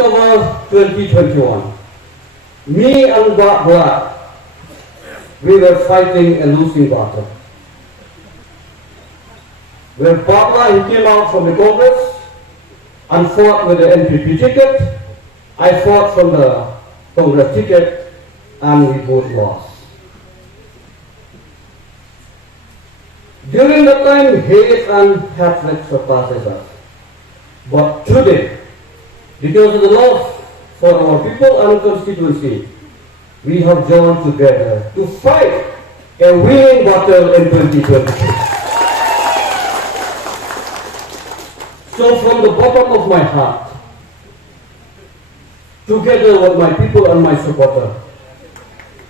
October 2021, me and Black, we were fighting a losing battle. When Babla came out from the Congress and fought with the NPP ticket, I fought from the Congress ticket, and we both lost. During that time, hate and hatred surpasses us. But today, because of the love for our people and constituency, we have joined together to fight a winning battle in 2022. So from the bottom of my heart, together with my people and my supporter,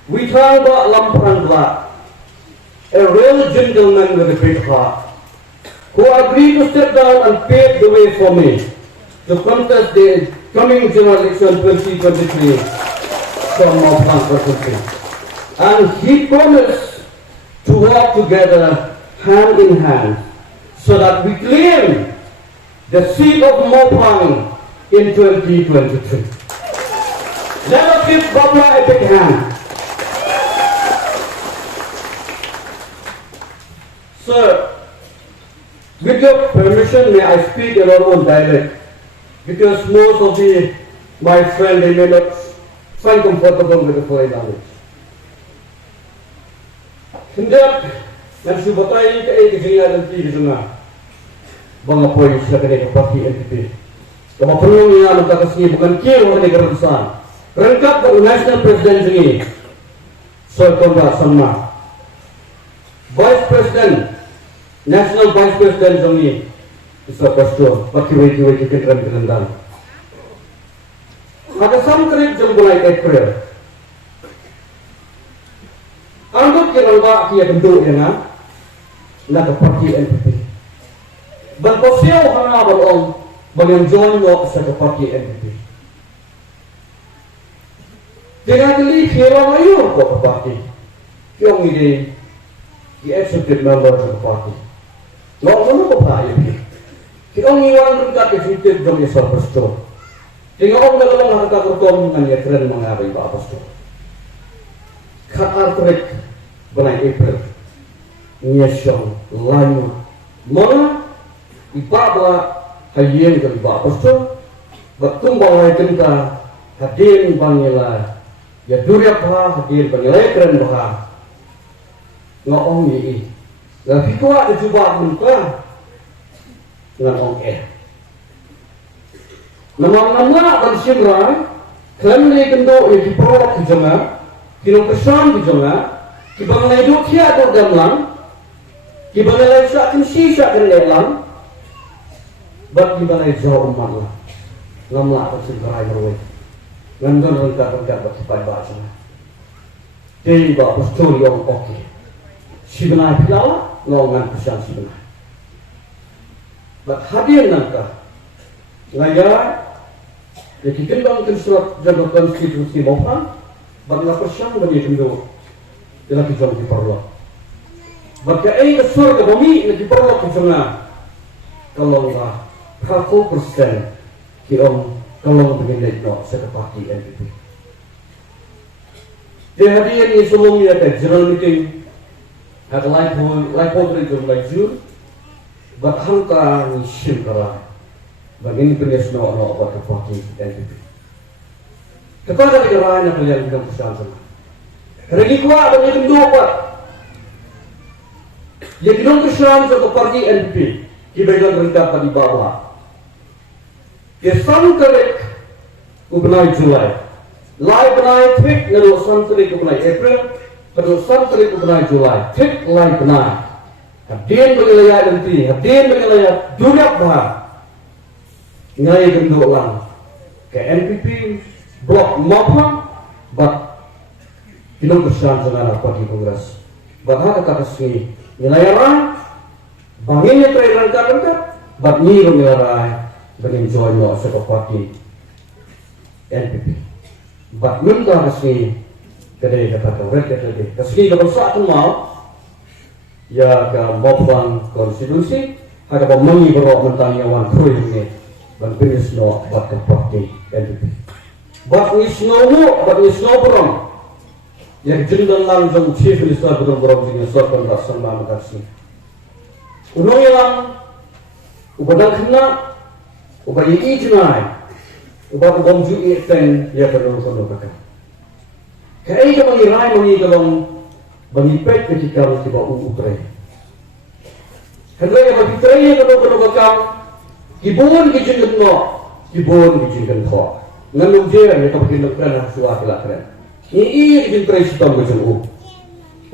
we thank Lampan Black, a real gentleman with a big heart, who agreed to step down and pave the way for me to contest the coming general election 2023 from Lampan constituency. And he promised to work together hand in hand so that we claim the seat of Mopang in 2023. Let us give Babla a big hand. Sir, with your permission, may I speak in our own dialect? Because most of my friends, they may not find comfortable with the foreign language. Pyndep, nagsubatay ka kajingan ng TV na mga points na kanay kapati NPP. Kapapulong niya magkakasini bukan kiro kanay karansan. Rangkap ng National President ini, Sir Konda Sama. Vice President, National Vice President ini, isa pastor, pakiway-kiway kikitran-kirandan. Nakasam karib jam bulan April. Anggap kiralba kiya bentuk na nakapati NPP. Berkosiau hana balong bagian join mo sa kapati NPP. Tinatili kira mayor ko kapati. Kiyong ide i-executive member sa kapati. Lawan mo ko pa yun. Kiyong iwan rin ka executive jom isa pastor. Tingawang dalawang harga kurkom ng yatren mga abay ba pastor. Katartrik banay April. Nyesyong layo. Mana ibabla hayen ke iba pastor. Bertumbang ay kenta hadir bangila. Ya duria pa hadir bangila keren bah. Ngong yi. La fikwa de juba muka. Ngong Nama-nama dan Hynrei, khlem ni kendo di pura di jama, kino kesan di jama, ki bangai do kia do damlang, ki bangai sa kin sisa kan lelang, bat ki bangai jauh umat lah, ngamla tak Hynrei berwe, ngamdon rengkat bat kipai baca, dei ba pastor yang oke, si benai pilala, ngongan kesan si benai, bat hadir nangka, ngaya. Jadi kembang surat jaga konstitusi Mopang, bagaimana persyang bagi kendo, ialah kijang di perlu. Bagi surat kami nak diperlu kijangnya, kalau lah 100% kiong kalau begini no sekepati NPP. Jadi ini sebelumnya ada general meeting, ada live program like June, bathangka ni simkara. Begini penyesuaian orang buat kapati NPP. Kepada negara yang kalian bilang pesan sama. Hari kuat banyak kendua kuat. Yang bilang pesan satu parti NPP, kita berita pada bawah. Kesan kerek ubnai Julai, lai benai trik lalu san kerek ubnai April, lalu san kerek ubnai Julai, trik lai benai. Hadin berlayar nanti, hadin berlayar dunia bah. Ngai genduk lang ke NPP blok Mopang bat kinong kesan sana parti kongres bat hak kata sini nilai orang banginnya rangka bat nyiru nilai dengan join no sa parti NPP bat minta sini kedai kata red kedai kasih dapat satu mau ya ke Mopang konstitusi ada pemengi berok mentang yawan kruy ini ban pinis no bat ka party NPP bat ni snow bat ni snow borong yang jendal lang jong chief minister borong jing sorkan rasan ma makasi unong yang ubadang khna ubayi ijnai ubad gomju iten ya kadong sono kaka kai ka mangi rai mangi kalong bangi pet ketika tiba utre hynrei ba bitrei ka do kaka kibun kijin no kibun kijin kho ngalung je ya ka bikin lekran suwa kelakran ni kijin trei sitam ko jeng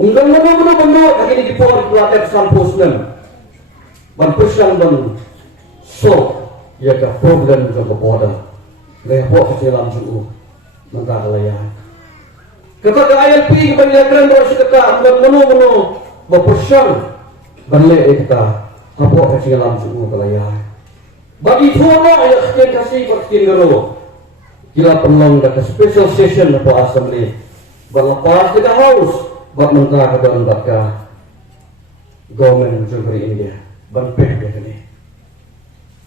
undang mono bondo kini dipor kuatet sampusnan ban pusang ban so ya ka program jong boda leho kecilan jeng mentah layan kata ka ILP ban lekran do sikata ban mono ba pusang ban le kita apo kecilan jeng kalayan bagi semua yang sekian kasih vaksin garo kila penlong data special session apa assembly berlepas kita house buat mentah ke dalam baka government negeri India banpek dia kini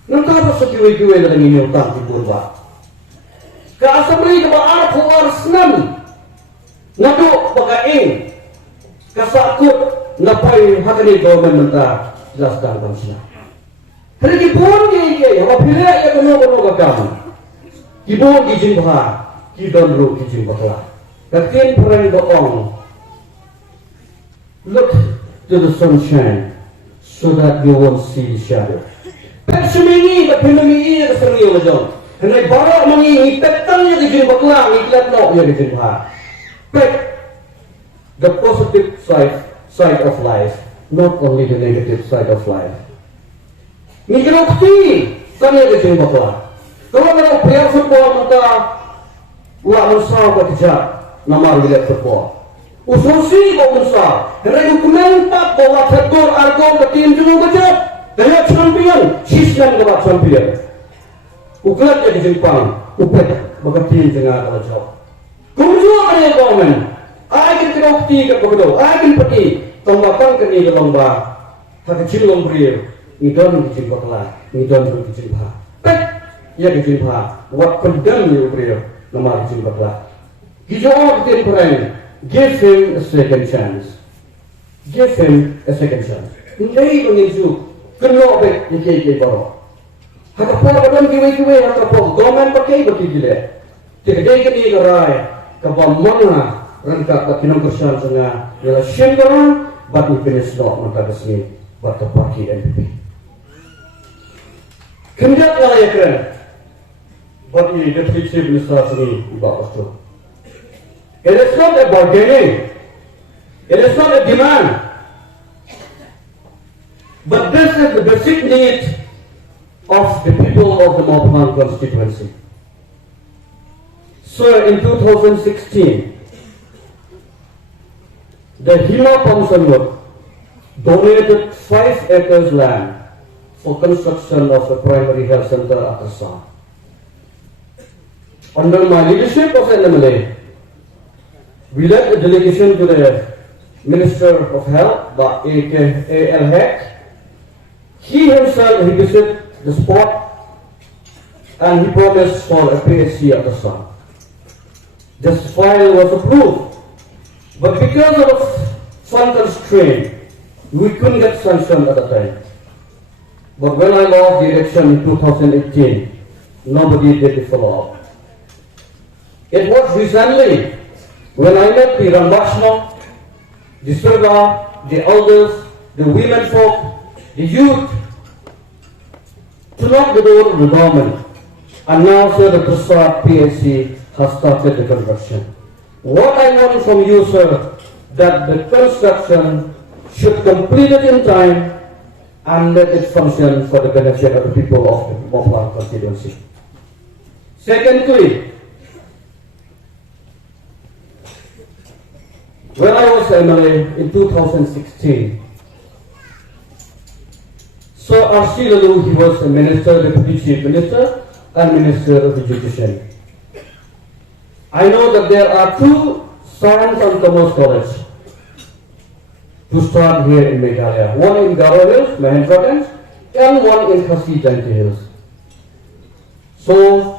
nanti apa sekiwi-kiwi dalam ini utang tibur ba ke assembly ke ba arfu senam ngaduk baka ing kasakut napai hakani government mentah jelaskan bangsa hari kibun ye apa pilih ya kono kakam kibun kijin bah kidon ru kijin bakla kakin perang doong look to the sunshine so that you won't see the shadow persemi ba pinami ya sengi lajong henai bara mangi petang ya kijin bakla iklat no ya kijin bah but the positive side of life not only the negative side of life ni gerokti kami ke sini bakla kalau nak player football maka wa musa ba kerja nama player football ususi ba musa regu komenta bahwa tegur argo ke tim juru baca daya champion sislan ke champion uklat ke Jepang upet baka tim tengah kalau jauh kumju ada government ai ke gerokti ke bodo ai ke peti tambahkan ke ni lomba tak kecil lombrir ngidon kijin bakla ngidon kijin bah pet ya kijin bah what condemn you prayer nama kijin bakla gijo kitin perang give him a second chance ndai mengisu keno bet ke baro haka pa badon kiwe haka pa government pakai bagi gile tikdai kini garai ka ba mana rangka ka kinong kursan sanga yala shimbaran but we finish not mantadasni but the party NPP kendak lah ya kan bagi deputy chief minister sini bapak tu it is not a bargaining it is not a demand but this is the basic need of the people of the Maupang constituency. So in 2016 the Hima Pamsanwat donated 5 acres land for construction of a primary health center at Assam. Under my leadership as NMLA, we led a delegation to the Minister of Health, A.L. Heck. He himself visited the spot and he promised for a PSC at Assam. This file was approved, but because of fund constraint, we couldn't get sanctioned at the time. But when I lost the election in 2018, nobody did the follow-up. It was recently when I met the Rambashma, the Surga, the elders, the women folk, the youth, to knock the door of the government. And now, sir, the Prasad PSC has started the construction. What I want from you, sir, that the construction should complete it in time and let it function for the benefit of the people of the Maupang constituency. Secondly, when I was MLA in 2016, so R.C. Lalu, he was a minister, deputy chief minister, and minister of education. I know that there are 2 science and commerce colleges to start here in Meghalaya. One in Garo Hills, Mahendra Ganj, and one in Khasi Janti Hills. So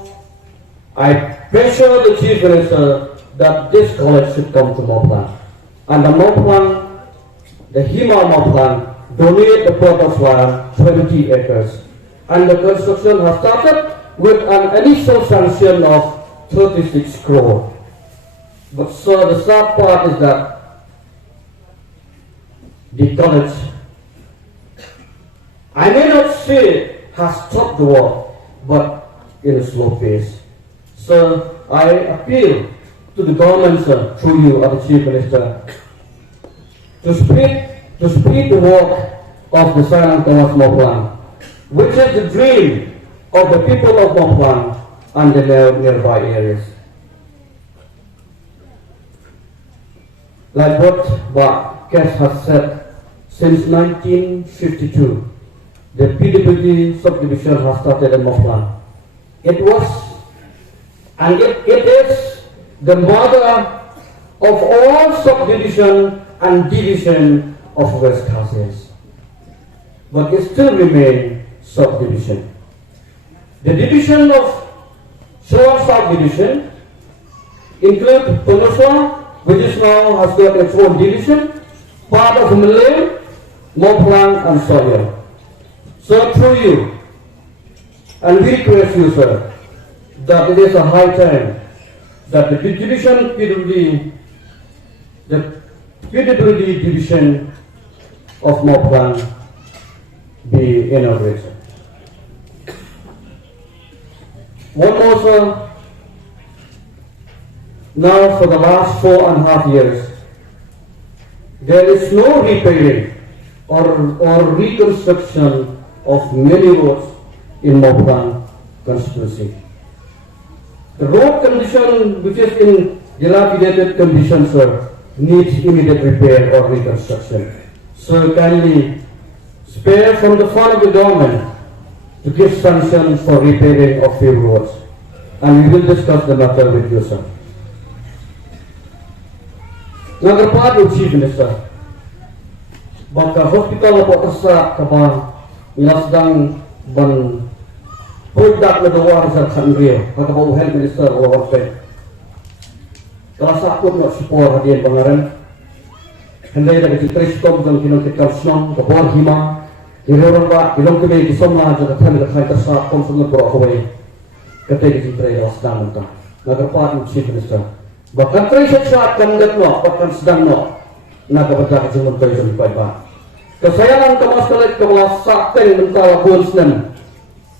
I pressure the Chief Minister that this college should come to Moplan. And the Moplan, the Hima Moplan, donate the plot of land, 20 acres. And the construction has started with an initial sanction of 36 crore. But so the sad part is that the college, I may not say has stopped the work, but in a slow pace. So I appeal to the government, sir, through you, as the Chief Minister, to speed the work of the Silent Thomas Moplan, which is the dream of the people of Moplan and the nearby areas. Like what Kes has said, since 1952, the PWD subdivision has started in Moplan. It was, and it is, the mother of all subdivision and division of West Caucasus. But it still remains subdivision. The division of Shawar subdivision include pyníasoh, which is now has got its own division, part of Malay, Moplan and Sawyer. So through you, and we request you, sir, that it is a high time that the division PWD, the PWD division of Moplan be inaugurated. One more, sir. Now for the last 4.5 years, there is no repairing or reconstruction of many roads in Moplan constituency. The road condition, which is in dilapidated condition, sir, needs immediate repair or reconstruction. So kindly spare from the fund of the government to give sanction for repairing of few roads, and we will discuss the matter with you, sir. Another part of Chief Minister, baka hospital po kasa kapa nilasdang ban projek na dawa sa hynrei, kata po health minister o hospital. Kalau sakit nak support hadiah bangaran, hynrei dah kita stop dan kita kita senang kapal hima, hirauran ba, kita kena kita semua jadi kami dah kita sah konsul pura kawai, kita kita dah sedang mentah. Another part of Chief Minister. Bahkan terisa saat kandat no, bahkan sedang no, nak dapat jangan terisa di bawah. Kesayangan kemas kali kemas sahteng mentala kunsnen,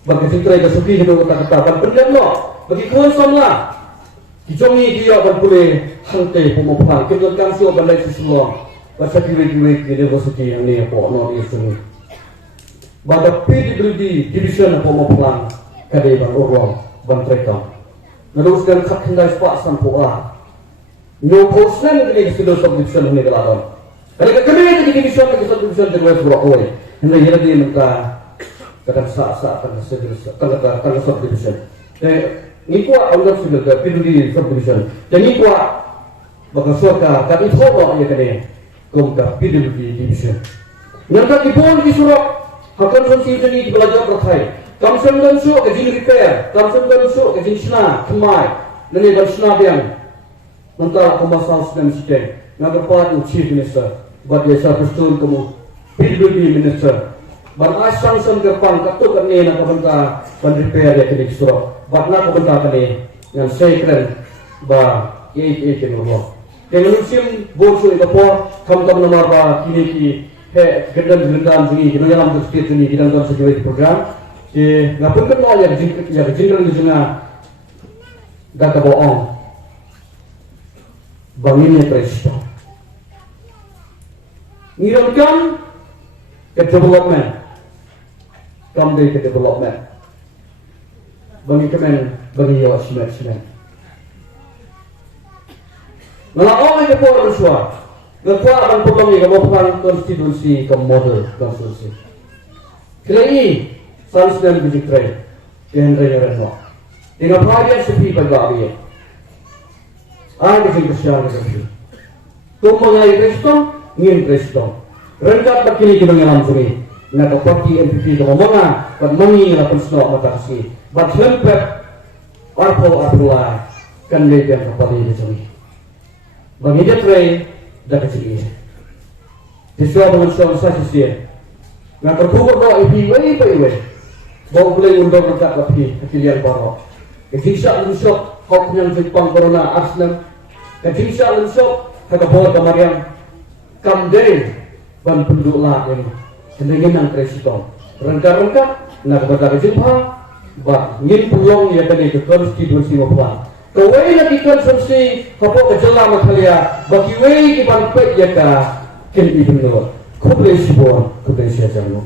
bagi citra kesuki hidup kata bahkan pendem no, bagi kunson lah. Kijongi dia berpulih hante pemupuhan, kita kan sudah bandai sesuatu, bahasa kiwek university yang ni apa no di sini. Pada PWD division pemupuhan kadai bang urang bang trekam. Meneruskan kat hindai sepak sampurah. No posnan kini sudah subdivision ini kelaran. Kalau kami ini division subdivision jadi wes berapa? Hindai jadi dia minta kata sah kata subdivision. Ni kuat orang sudah ke PWD subdivision. Jadi kuat bakal suaka kami thok ya kene kum ka PWD division. Nanti dipun di surat hakan sonsi ini di belajar berkai. Kamsen dan su ke jin repair, kamsen dan su ke jin sna kemai. Nani dan sna biang. Mentara pemasaran sistem sistem. Nanti part Chief Minister, buat dia satu stun kamu PWD Minister. Ban asang sang depan katuk kan ni nak bentar ban repair dia kini surat. Bat nak bentar kan ni yang sekren ba kini rumah. Dengan musim bosu itu po kam nomor ba kini ki he gendam sini kini dalam state ini kita dalam security program. Jadi ngapun kan mau yang general di sana gak bohong. Banginnya presiden. Ngirimkan ke development, kembali ke development. Bagi kemen, bagi yo semen. Melawan ke por bersuara, ngekuat akan potong ni kemudian konstitusi ke model konstitusi. Kelai sansen bijak tray, hynrei renwa. Dengan projek sepi pagi. Ada yang bersyar dengan tu mengenai presiden, ingin presiden. Rengkat begini kita mengalam sini. na ka parti MPP ka mamanga kan mangi na pensno mata kasi but hempet arpulai kan lebian kapali di sini bagi dia tray dah kecil sesuai dengan soal sahaja na terkuat no ipi wei bau boleh undang dekat kapi kekilian baru kejisa lusuk kau yang Jepang corona aslam kejisa lusuk kata bawa kamarian kamdeng ban penduduk lain dengan presiden rengka na kepada jumpa bah ngin peluang ya tadi ke konstitusi mapuan kawai lagi konsumsi kapok kejelah makhalia bagi wei ki ban pek ya ka ken ibnu kublai sibon kublai siajamu